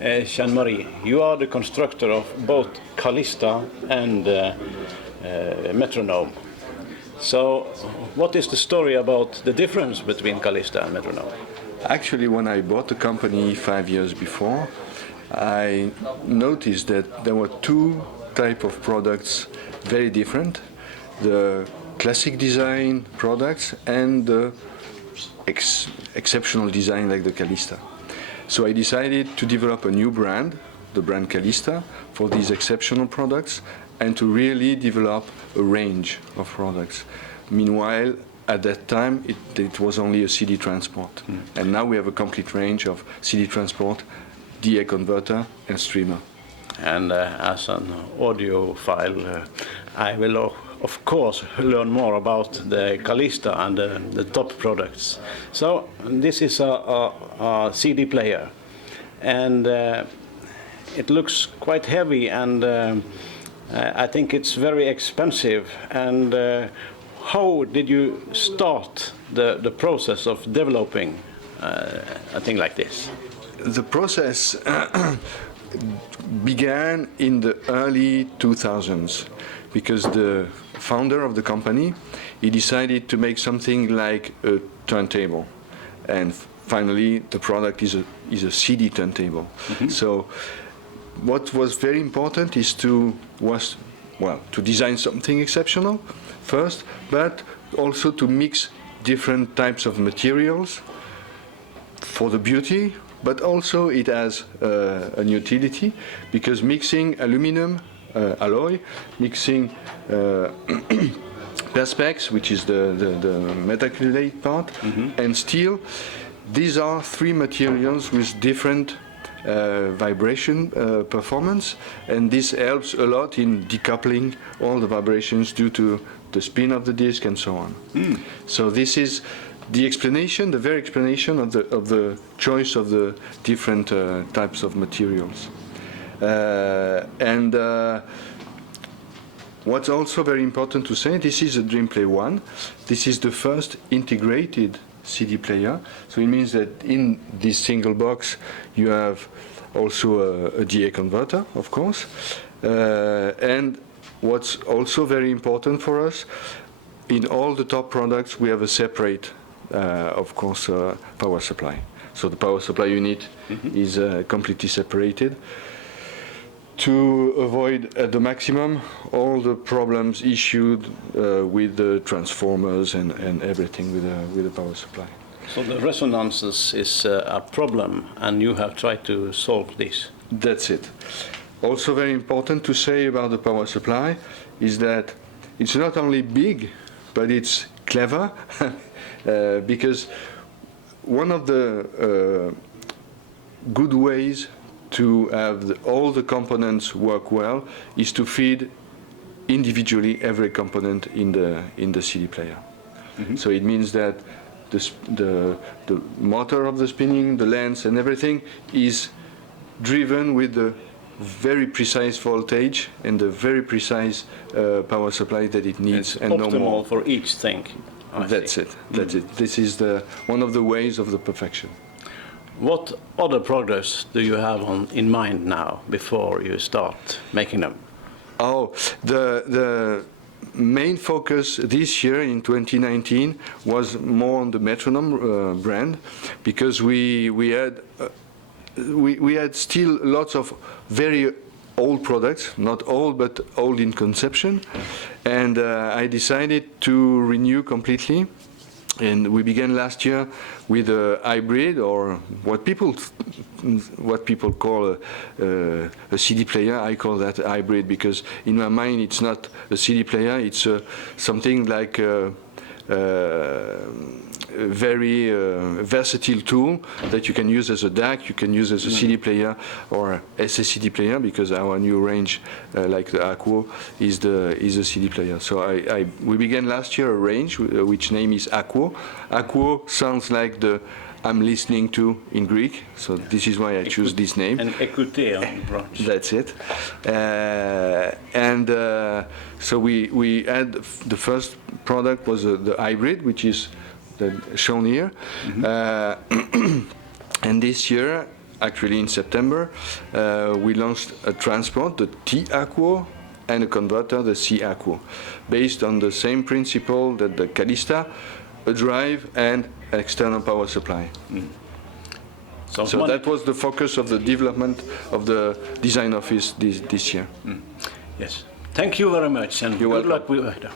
Jean-Marie, you are the constructor of both Callista and Metronome. So, what is the story about the difference between Callista and Metronome? Actually, when I bought the company 5 years before, I noticed that there were two types of products very different. The classic design products and the exceptional design like the Callista. So I decided to develop a new brand, the brand Callista, for these exceptional products and to really develop a range of products. Meanwhile, at that time, it was only a CD transport. And now we have a complete range of CD transport, DA converter and streamer. And as an audiophile, I will of course learn more about the Callista and the top products. So this is a CD player, and it looks quite heavy, and I think it's very expensive. And how did you start the process of developing a thing like this? The process began in the early 2000s because the founder of the company, he decided to make something like a turntable, and finally the product is a CD turntable. Mm-hmm. So what was very important is to design something exceptional first, but also to mix different types of materials for the beauty, but also it has an utility because mixing aluminum alloy, mixing perspex, which is the metacrillate part, mm-hmm. and steel. These are three materials with different vibration performance, and this helps a lot in decoupling all the vibrations due to the spin of the disc and so on. Mm. So this is the explanation, the very explanation of the choice of the different types of materials. What's also very important to say, this is a DreamPlay 1. This is the first integrated CD player. So it means that in this single box you have also a DA converter, of course. And what's also very important for us, in all the top products we have a separate, of course, power supply. So the power supply unit mm-hmm. is completely separated to avoid at the maximum all the problems issued with the transformers and everything with the power supply. So the resonances is a problem, and you have tried to solve this. That's it. Also very important to say about the power supply is that it's not only big, but it's clever because one of the good ways to have all the components work well is to feed individually every component in the CD player. Mm-hmm. So it means that the motor of the spinning, the lens and everything is driven with the very precise voltage and the very precise power supply that it needs, it's and optimal no more for each thing. That's it. This is one of the ways of the perfection. What other products do you have in mind now before you start making them? Oh, the main focus this year in 2019 was more on the Metronome brand, because we had still lots of very old products, not old but old in conception, and I decided to renew completely. And we began last year with a hybrid, or what people call a CD player. I call that a hybrid because in my mind it's not a CD player. It's something like a very versatile tool that you can use as a DAC, you can use as a CD player or SSCD player, because our new range, like the Aquo, is a CD player. So we began last year a range which name is Aquo. Aquo sounds like the I'm listening to in Greek, so this is why I choose this name. And écouter on branch. That's it. So we had the first product was the hybrid, which is shown here. Mm-hmm. And this year actually in September, we launched a transport, the T-Aquo, and a converter, the C-Aquo, based on the same principle that the Calista, a drive and an external power supply. So that was the focus of the development of the design office this year. Yes. Thank you very much, and You're good welcome. luck with it.